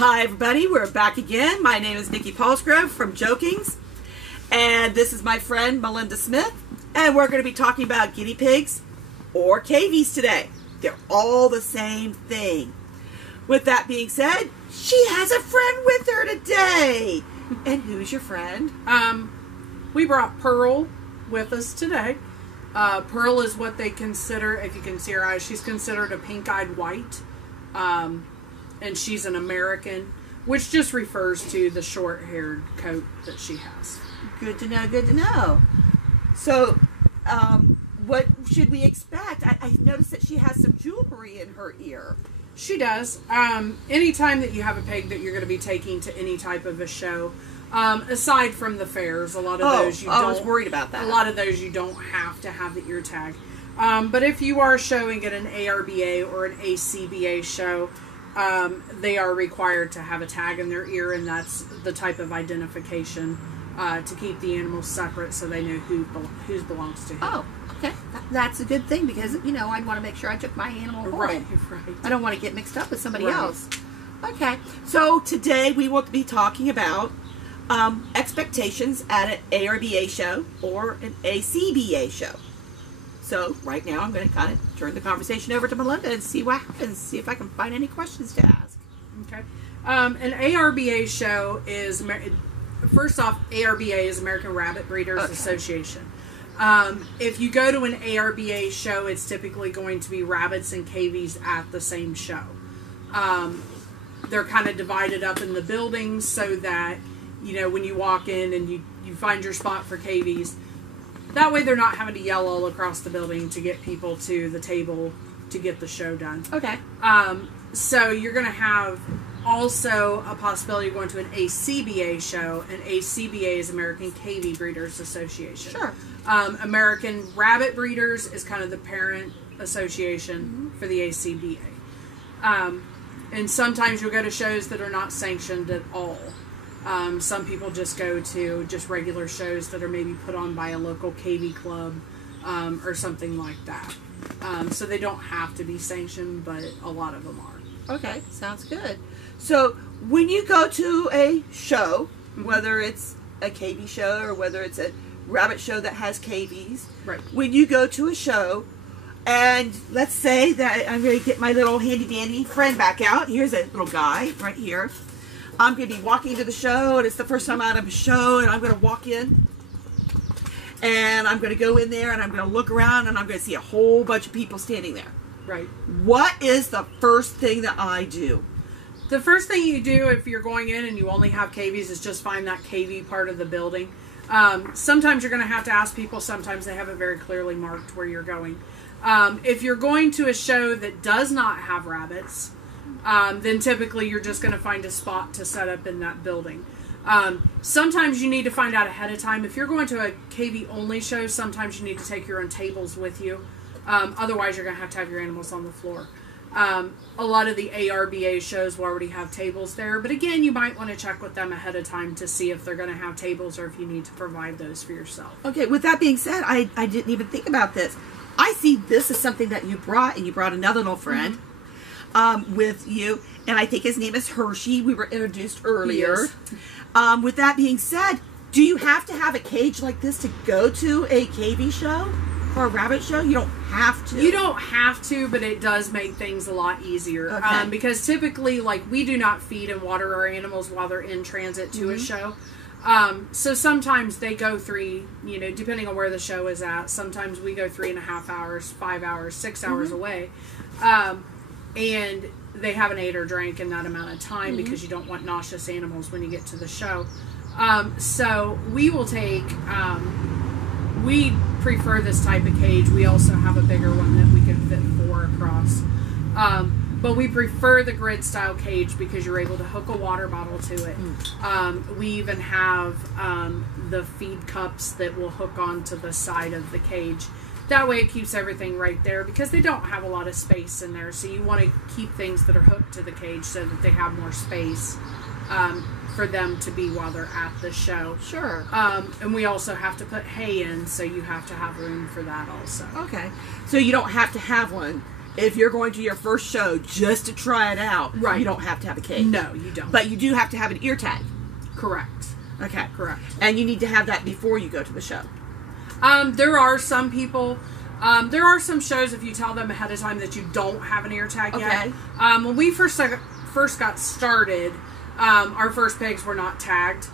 Hi everybody, we're back again. My name is Nikki Paulsgrove from Jokings, and this is my friend Melinda Smith, and we're going to be talking about guinea pigs or cavies today. They're all the same thing. With that being said, she has a friend with her today. And who's your friend? We brought Pearl with us today. Pearl is what they consider, if you can see her eyes, she's considered a pink-eyed white. And she's an American, which just refers to the short-haired coat that she has. Good to know, good to know. So, what should we expect? I noticed that she has some jewelry in her ear. She does. Anytime that you have a pig that you're going to be taking to any type of a show, aside from the fairs, a lot of those you don't. I was worried about that. A lot of those you don't have to have the ear tag. But if you are showing at an ARBA or an ACBA show, they are required to have a tag in their ear, and that's the type of identification to keep the animals separate so they know whose belongs to who. Oh, okay. That's a good thing because, you know, I'd want to make sure I took my animal home. Right. I don't want to get mixed up with somebody Right. else. Okay. So today we will be talking about expectations at an ARBA show or an ACBA show. So right now I'm going to kind of turn the conversation over to Melinda and see what happens, see if I can find any questions to ask. Okay. An ARBA show is, first off, ARBA is American Rabbit Breeders Association. If you go to an ARBA show, it's typically going to be rabbits and cavies at the same show. They're kind of divided up in the buildings so that, you know, when you walk in and you find your spot for cavies, that way they're not having to yell all across the building to get people to the table to get the show done. Okay. So you're going to have also a possibility of going to an ACBA show. And ACBA is American Cavie Breeders Association. Sure. American Rabbit Breeders is kind of the parent association for the ACBA. And sometimes you'll go to shows that are not sanctioned at all. Some people just go to just regular shows that are maybe put on by a local cavie club or something like that. So they don't have to be sanctioned, but a lot of them are. Okay, sounds good. So when you go to a show, whether it's a cavie show or whether it's a rabbit show that has cavies, right. When you go to a show, and let's say that I'm going to get my little handy-dandy friend back out. Here's a little guy right here. I'm going to be walking to the show, and it's the first time out of a show, and I'm going to walk in, and I'm going to go in there, and I'm going to look around, and I'm going to see a whole bunch of people standing there. Right. What is the first thing that I do? The first thing you do if you're going in and you only have cavies is just find that cavie part of the building. Sometimes you're going to have to ask people. Sometimes they have it very clearly marked where you're going. If you're going to a show that does not have rabbits, then typically you're just going to find a spot to set up in that building. Sometimes you need to find out ahead of time. If you're going to a cavie only show, sometimes you need to take your own tables with you. Otherwise you're going to have your animals on the floor. A lot of the ARBA shows will already have tables there, but again, you might want to check with them ahead of time to see if they're going to have tables or if you need to provide those for yourself. Okay, with that being said, I didn't even think about this. I see this is something that you brought, and you brought another little friend with you, and I think his name is Hershey. We were introduced earlier. Yes. With that being said, do you have to have a cage like this to go to a cavie show or a rabbit show? You don't have to. You don't have to, but it does make things a lot easier. Okay. Because typically, like, we do not feed and water our animals while they're in transit to a show. So sometimes they go 3, you know, depending on where the show is at. Sometimes we go 3.5 hours, 5 hours, 6 hours away. And they haven't ate or drank in that amount of time because you don't want nauseous animals when you get to the show. So we will take, we prefer this type of cage. We also have a bigger one that we can fit 4 across. But we prefer the grid style cage because you're able to hook a water bottle to it. We even have the feed cups that will hook onto the side of the cage. That way it keeps everything right there because they don't have a lot of space in there. So you want to keep things that are hooked to the cage so that they have more space for them to be while they're at the show. Sure. And we also have to put hay in, so you have to have room for that also. Okay. So you don't have to have one. if you're going to your first show just to try it out, Right. you don't have to have a cage. No, you don't. But you do have to have an ear tag. Correct. Okay. Correct. And you need to have that before you go to the show. There are some people, there are some shows if you tell them ahead of time that you don't have an ear tag yet. Okay. When we first got started, our first pigs were not tagged.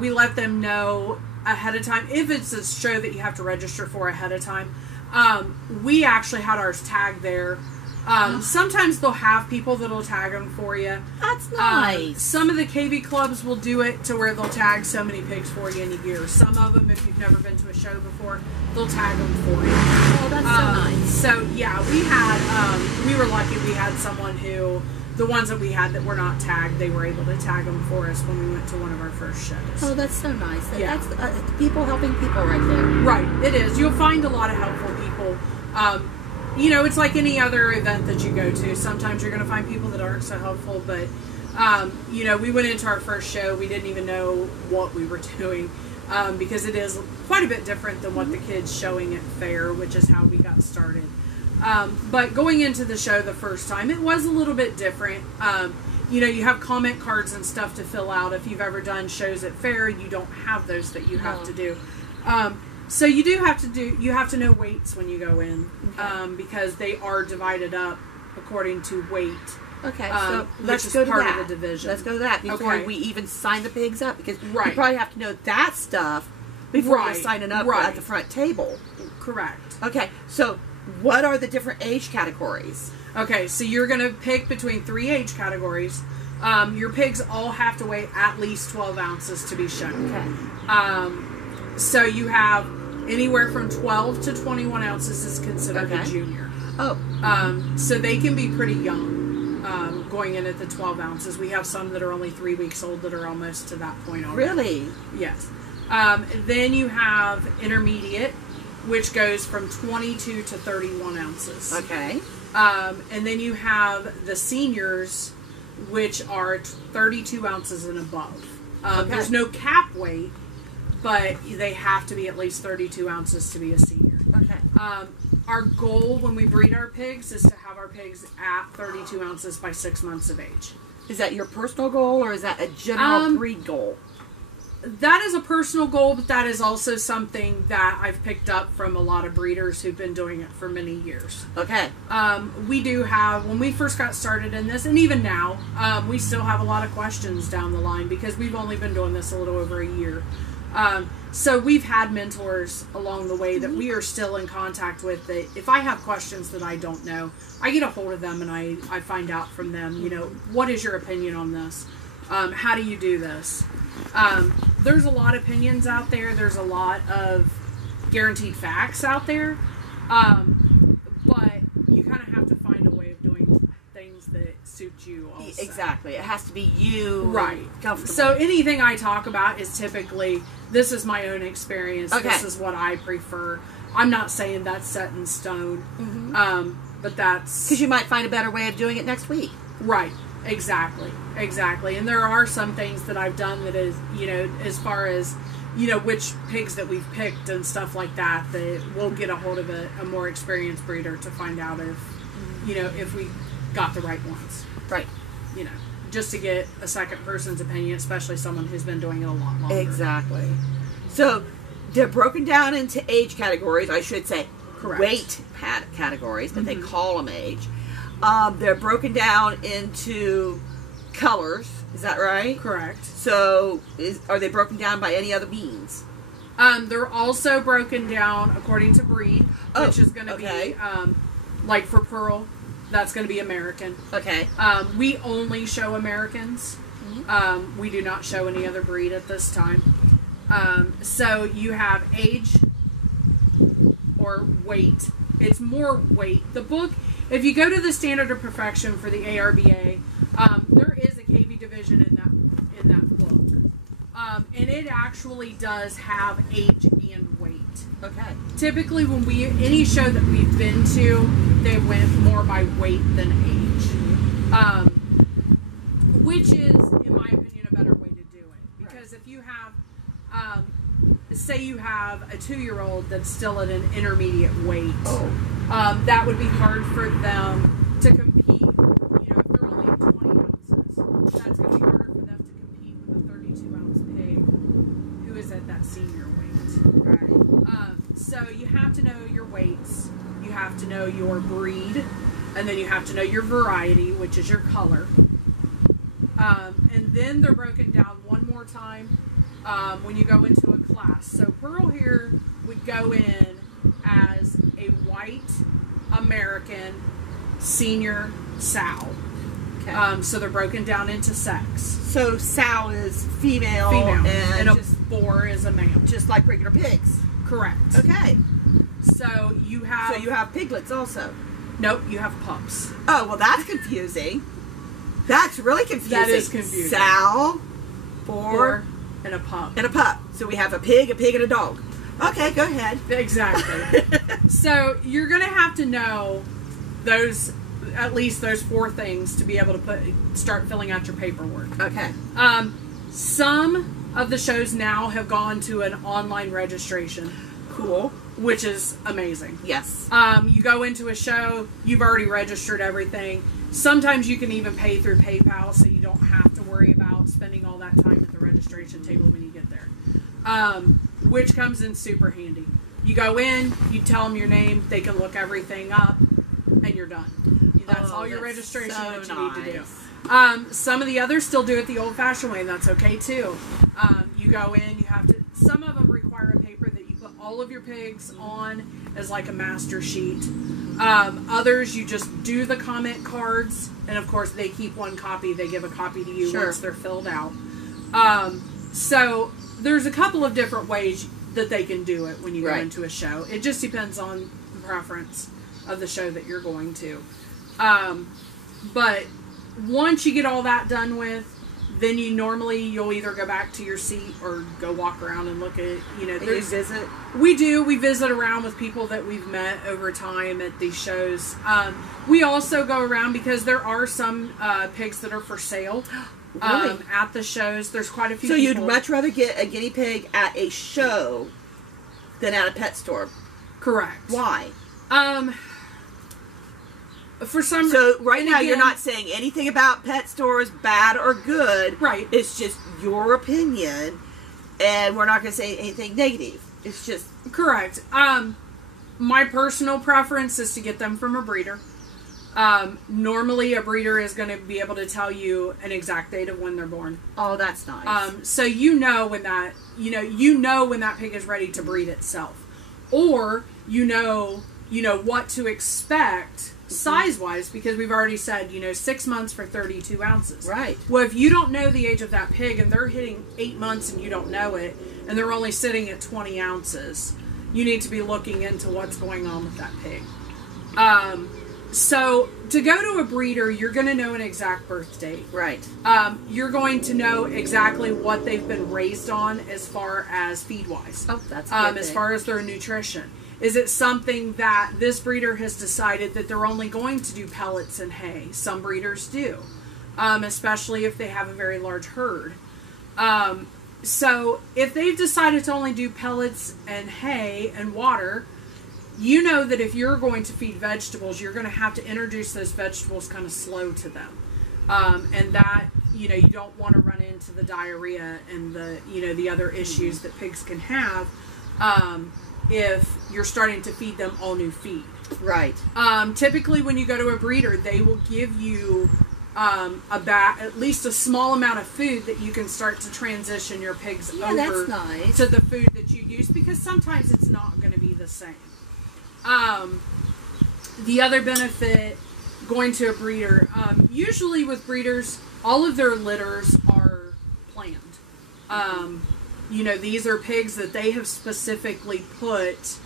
We let them know ahead of time. If it's a show that you have to register for ahead of time, we actually had ours tagged there. Sometimes they'll have people that'll tag them for you. That's nice. Some of the KV clubs will do it to where they'll tag so many pigs for you in a year. Some of them, if you've never been to a show before, they'll tag them for you. Oh, that's so nice. So yeah, we were lucky. We had someone who, the ones that we had that were not tagged, they were able to tag them for us when we went to one of our first shows. Oh, that's so nice. Yeah. That's people helping people right there. Right, it is. You'll find a lot of helpful people. You know, it's like any other event that you go to. Sometimes you're going to find people that aren't so helpful, but, you know, we went into our first show. We didn't even know what we were doing because it is quite a bit different than what the kids showing at fair, which is how we got started. But going into the show the first time, it was a little bit different. You know, you have comment cards and stuff to fill out. If you've ever done shows at fair, you don't have those that you have to do. So you have to know weights when you go in, because they are divided up according to weight. Okay, so let's which go is to part that. of the division. Let's go to that before Okay. we even sign the pigs up, because you Right. probably have to know that stuff before you're Right, signing up right. at the front table. Correct. Okay, so what are the different age categories? Okay, so you're going to pick between 3 age categories. Your pigs all have to weigh at least 12 ounces to be shown. Okay. So you have anywhere from 12 to 21 ounces is considered a junior. Oh. So they can be pretty young going in at the 12 ounces. We have some that are only 3 weeks old that are almost to that point already. Really? Yes. Then you have intermediate, which goes from 22 to 31 ounces. Okay. And then you have the seniors, which are 32 ounces and above. There's no cap weight, but they have to be at least 32 ounces to be a senior. Okay. Our goal when we breed our pigs is to have our pigs at 32 ounces by 6 months of age. Is that your personal goal, or is that a general breed goal? That is a personal goal, but that is also something that I've picked up from a lot of breeders who've been doing it for many years. Okay. We do have, when we first got started in this, and even now, we still have a lot of questions down the line because we've only been doing this a little over a year. So we've had mentors along the way that we are still in contact with, that if I have questions that I don't know, I get a hold of them and I find out from them, you know, what is your opinion on this? How do you do this? There's a lot of opinions out there. There's a lot of guaranteed facts out there. But you kind of have to find a way of doing things that suit you also. Exactly. It has to be you. Right. Comfortable. So anything I talk about is typically, this is my own experience. Okay. This is what I prefer. I'm not saying that's set in stone. But that's... because you might find a better way of doing it next week. Right. Exactly. And there are some things that I've done that is, you know, as far as, you know, which pigs that we've picked and stuff like that, that we'll get a hold of a more experienced breeder to find out if, you know, if we got the right ones. Right. You know, just to get a second person's opinion, especially someone who's been doing it a lot longer. Exactly. So they're broken down into age categories, I should say. Correct. Weight categories, but they call them age. They're broken down into colors. Is that right? Correct. So, are they broken down by any other means? They're also broken down according to breed, which is going to be, like for Pearl, that's going to be American. Okay. We only show Americans. We do not show any other breed at this time. So you have age or weight. It's more weight. The book, if you go to the Standard of Perfection for the ARBA, there is a KV division in that book. And it actually does have age and weight. Okay. Typically, when any show that we've been to, they went more by weight than age. Which is, in my opinion, a better way to do it. Because if you have, say you have a 2-year-old that's still at an intermediate weight, Oh. that would be hard for them to compete. You know, if they're only at 20 ounces, that's going to be harder for them to compete with a 32-ounce pig who is at that senior weight. Right. So you have to know your weights, you have to know your breed, and then you have to know your variety, which is your color. And then they're broken down one more time when you go into a class. So Pearl here would go in as a white American senior sow. Okay. So they're broken down into sex. So sow is female, And a just, boar is a male. just like regular pigs. Correct. Okay. So you have... So you have piglets also. Nope, you have pups. Oh, well, that's confusing. That's really confusing. That is confusing. Sow, Boar, and a pup. and a pup. So we have a pig, and a dog. Okay, go ahead. Exactly. So you're going to have to know those, at least those 4 things to be able to start filling out your paperwork. Okay. Some of the shows now have gone to an online registration. Cool. Which is amazing. Yes. You go into a show, you've already registered everything. Sometimes you can even pay through PayPal, so you don't have to worry about spending all that time at the registration table when you get there. Which comes in super handy. You go in, you tell them your name, they can look everything up, and you're done. That's all your registration that you need to do. Some of the others still do it the old-fashioned way, and that's okay too. You go in, you have to... Some of them require a paper that you put all of your pigs on as like a master sheet. Others, you just do the comment cards, and of course they keep one copy. They give a copy to you once they're filled out. So there's a couple of different ways that they can do it when you go into a show. It just depends on the preference of the show that you're going to. But once you get all that done with, then you'll either go back to your seat or go walk around and look at, you know, you visit? We do. We visit around with people that we've met over time at these shows. We also go around because there are some pigs that are for sale at the shows. There's quite a few people. So you'd much rather get a guinea pig at a show than at a pet store? Correct. Why? For some So right now you're not saying anything about pet stores, bad or good. Right. It's just your opinion, and we're not going to say anything negative. It's just... Correct. My personal preference is to get them from a breeder. Normally a breeder is going to be able to tell you an exact date of when they're born. Oh, that's nice. So you know when that, you know when that pig is ready to breed itself. Or you know what to expect size-wise, because we've already said, 6 months for 32 ounces. Right. Well, if you don't know the age of that pig and they're hitting 8 months and you don't know it, and they're only sitting at 20 ounces, you need to be looking into what's going on with that pig. So to go to a breeder, you're going to know an exact birth date. Right. You're going to know exactly what they've been raised on as far as feed-wise. Oh, that's a good thing. As far as their nutrition. Is it something that this breeder has decided that they're only going to do pellets and hay? Some breeders do, especially if they have a very large herd. So if they've decided to only do pellets and hay and water, you know that if you're going to feed vegetables, you're going to have to introduce those vegetables kind of slow to them. And that, you don't want to run into the diarrhea and the other issues that pigs can have. If you're starting to feed them all new feed. Right. Typically when you go to a breeder, they will give you at least a small amount of food that you can start to transition your pigs over that's nice. to the food that you use, because sometimes it's not going to be the same. The other benefit going to a breeder, usually with breeders, all of their litters are planned. These are pigs that they have specifically put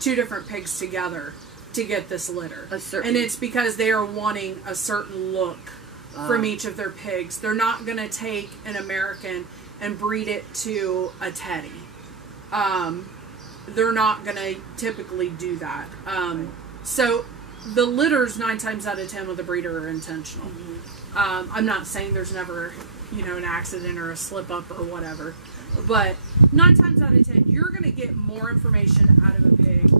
2 different pigs together to get this litter. And it's because they are wanting a certain look from each of their pigs. They're not going to take an American and breed it to a teddy. They're not going to typically do that. So the litters 9 times out of 10 with a breeder are intentional. I'm not saying there's never, an accident or a slip up or whatever. But 9 times out of 10, you're going to get more information out of a pig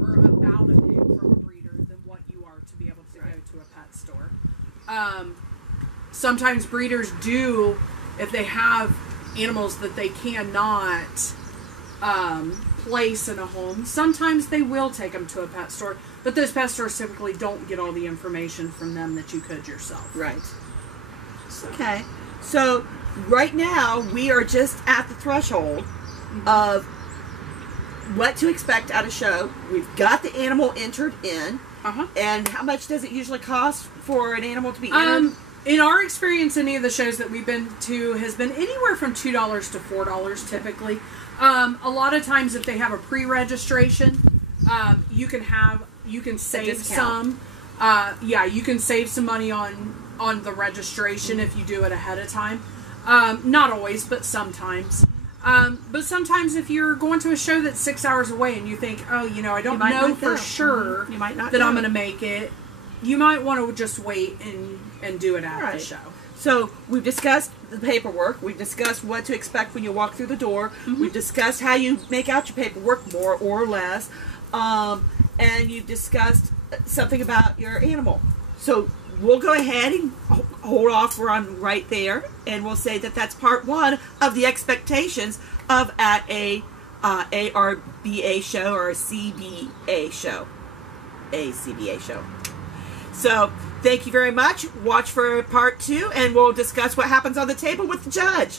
or about a pig from a breeder than what you are to be able to go to a pet store. Sometimes breeders do, if they have animals that they cannot place in a home, sometimes they will take them to a pet store, but those pet stores typically don't get all the information from them that you could yourself. Right. Okay. So right now we are just at the threshold of what to expect at a show. We've got the animal entered in. And how much does it usually cost for an animal to be entered? In our experience, any of the shows that we've been to has been anywhere from $2 to $4 typically. A lot of times if they have a pre-registration, you can save some. You can save some money on the registration if you do it ahead of time. Not always, but sometimes. But sometimes if you're going to a show that's 6 hours away and you think, oh, I don't know for sure you might not that I'm going to make it, you might want to just wait and do it at the show. So we've discussed the paperwork. We've discussed what to expect when you walk through the door. We've discussed how you make out your paperwork, more or less. And you've discussed something about your animal. So we'll go ahead and hold off on right there, and we'll say that that's part 1 of the expectations of at a ARBA show or a CBA show. ACBA show. So thank you very much. Watch for part 2, and we'll discuss what happens on the table with the judge.